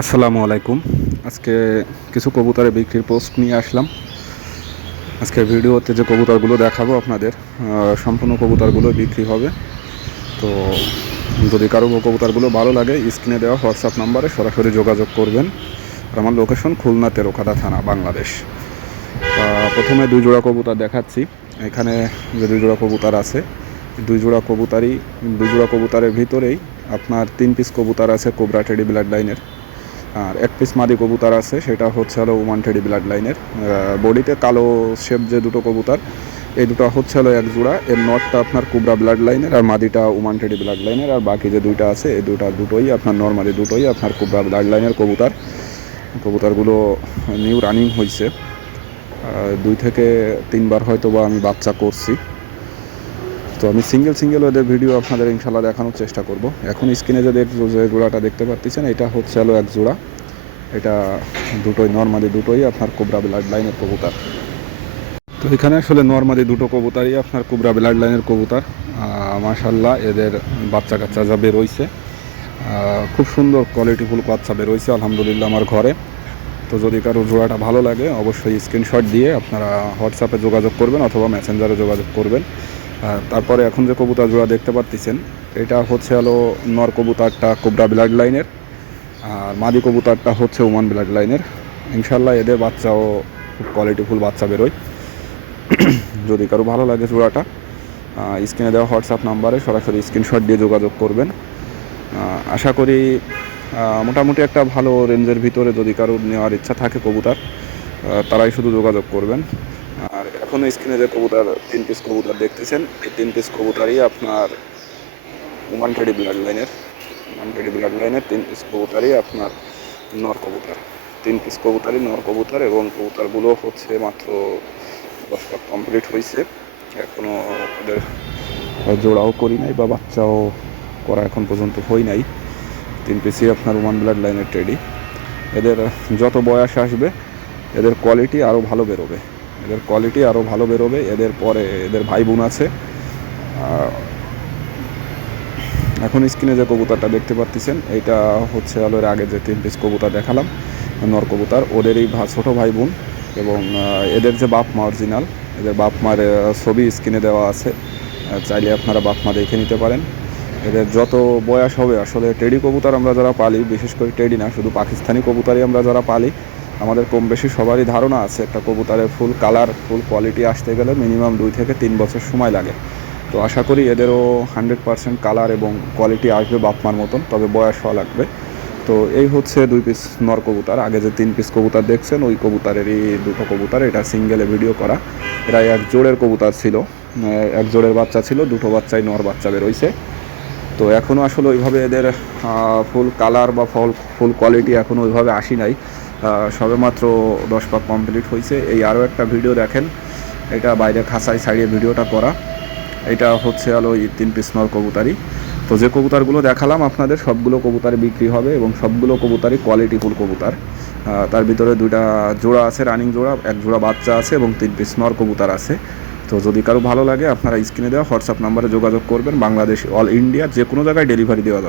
আসসালামু আলাইকুম। আজকে কিছু কবুতরের বিক্রির পোস্ট নিয়ে আসলাম। আজকের ভিডিওতে যে কবুতরগুলো দেখাবো আপনাদের সম্পূর্ণ কবুতরগুলো বিক্রি হবে। তো যদি কারো কবুতরগুলো ভালো লাগে স্ক্রিনে দেওয়া হোয়াটসঅ্যাপ নাম্বারে সরাসরি যোগাযোগ করবেন। আর আমার লোকেশন খুলনা তেরোখাদা থানা, বাংলাদেশ। প্রথমে দুই জোড়া কবুতর দেখাচ্ছি। এখানে যে দুই জোড়া কবুতর আছে, দুই জোড়া কবুতরের ভিতরেই আপনার 3 পিস কবুতর আছে কোবরা টেডি ব্লাড লাইনের। আর এক পিস মাদি কবুতর আছে, সেটা হচ্ছে হলো ওমান টেডি ব্লাড লাইনের। বডিতে কালো শেপ যে দুটো কবুতর, এই দুটো হচ্ছে হলো এক জোড়া। এর নটটা আপনার কোবরা ব্লাড লাইনের আর মাদিটা ওমান টেডি ব্লাড লাইনের। আর বাকি যে দুইটা আছে এই দুটোই আপনার নর্মালি দুটোই আপনার কোবরা ব্লাড লাইনের কবুতর। কবুতরগুলো নিউ রানিং হয়েছে, 2 থেকে 3 বার হয়তো বা আমি বাচ্চা করছি। তো আমি সিঙ্গেল ওদের ভিডিও আপনাদের ইনশাল্লাহ দেখানোর চেষ্টা করব। এখন স্ক্রিনে যে জোড়াটা দেখতে পাচ্ছেন, এটা হচ্ছে হলো এক জোড়া। এটা নর্মালি দুটোই আপনার কোবরা ব্লাড লাইনের কবুতর। তো এখানে আসলে নর্মালি দুটো কবুতরই আপনার কোবরা ব্লাড লাইনের কবুতর। মাশাল্লাহ এদের বাচ্চা কাচ্চা যা বেরোইছে, খুব সুন্দর কোয়ালিটিফুল বাচ্চা বেরোইছে আলহামদুলিল্লাহ আমার ঘরে। তো যদি কারো জোড়াটা ভালো লাগে অবশ্যই স্ক্রিনশট দিয়ে আপনারা হোয়াটসঅ্যাপে যোগাযোগ করবেন অথবা মেসেঞ্জারে যোগাযোগ করবেন। তারপরে এখন যে কবুতর জোড়া দেখতে পাচ্ছেন, এটা হচ্ছে হলো নর কবুতরটা কোবরা ব্লাড লাইনের, আর মাদি কবুতরটা হচ্ছে ওমান ব্লাড লাইনের। ইনশাল্লাহ এদের বাচ্চাও খুব কোয়ালিটিফুল বাচ্চা বেরোয়। যদি কারো ভালো লাগে জোড়াটা স্ক্রিনে দেওয়া হোয়াটসঅ্যাপ নাম্বারে সরাসরি স্ক্রিনশট দিয়ে যোগাযোগ করবেন। আশা করি মোটামুটি একটা ভালো রেঞ্জের ভিতরে যদি কারো নেওয়ার ইচ্ছা থাকে কবুতর, তারাই শুধু যোগাযোগ করবেন। আর এখনও স্ক্রিনে যে কবুতর 3 পিস কবুতর দেখতেছেন, এই 3 পিস কবুতরই আপনার ওমান টেডি ব্লাড লাইনের। 3 পিস কবুতরই আপনার নর কবুতর। 3 পিস কবুতরই নর কবুতর এবং কবুতরগুলো হচ্ছে মাত্র 10 পাক কমপ্লিট হয়েছে। এখনও ওদের জোড়াও করি নাই বা বাচ্চাও করা এখন পর্যন্ত হয় নাই। 3 পিসই আপনার ওমান ব্লাড লাইনের টেডি। এদের যত বয়স আসবে এদের কোয়ালিটি আরও ভালো বেরোবে। এদের পরে এদের ভাই বোন আছে। এখন স্ক্রিনে যে কবুতরটা দেখতে পাচ্ছেন, এইটা হচ্ছে হলো এর আগে যে 3 পিস কবুতর দেখালাম নর কবুতর, ওদেরই ছোটো ভাই বোন। এবং এদের যে বাপ মা অরিজিনাল, এদের বাপ মার ছবি স্ক্রিনে দেওয়া আছে, চাইলে আপনারা বাপ মা দেখে নিতে পারেন। এদের যত বয়স হবে, আসলে টেডি কবুতর আমরা যারা পালি, বিশেষ করে টেডি না, শুধু পাকিস্তানি কবুতরই আমরা যারা পালি, আমাদের কম বেশি সবারই ধারণা আছে একটা কবুতরের ফুল কালার ফুল কোয়ালিটি আসতে গেলে মিনিমাম 2 থেকে 3 বছর সময় লাগে। তো আশা করি এদেরও 100% কালার এবং কোয়ালিটি আসবে বাপমার মতন, তবে বয়স হওয়া লাগবে। তো এই হচ্ছে 2 পিস নর কবুতর। আগে যে 3 পিস কবুতর দেখছেন ওই কবুতরেরই দুটো কবুতর, এটা সিঙ্গেলে ভিডিও করা। এরা এক জোড়ের কবুতর ছিল, এক জোড়ের বাচ্চা ছিল, দুটো বাচ্চাই নর বাচ্চা বেরোইছে। তো এখনও আসলে ওইভাবে এদের ফুল কালার বা ফুল কোয়ালিটি এখনও ওইভাবে আসি নাই। সবে মাত্র 10 পাক কমপ্লিট হয়েছে। এই আরও একটা ভিডিও দেখেন, এটা বাইরে খাঁচায় সাইডে ভিডিওটা করা। এটা হচ্ছে হলো 3 পিস নর কবুতারি। তো যে কবুতরগুলো দেখালাম আপনাদের সবগুলো কবুতারি বিক্রি হবে এবং সবগুলো কবুতারি কোয়ালিটিফুল কবুতর। তার ভিতরে 2টা জোড়া আছে, রানিং জোড়া, 1 জোড়া বাচ্চা আছে এবং 3 পিস নর কবুতর আছে। তো যদি কারো ভালো লাগে আপনারা স্ক্রিনে দেওয়া হোয়াটসঅ্যাপ নাম্বারে যোগাযোগ করবেন। বাংলাদেশ অল ইন্ডিয়া যে কোনো জায়গায় ডেলিভারি দেওয়া যাবে।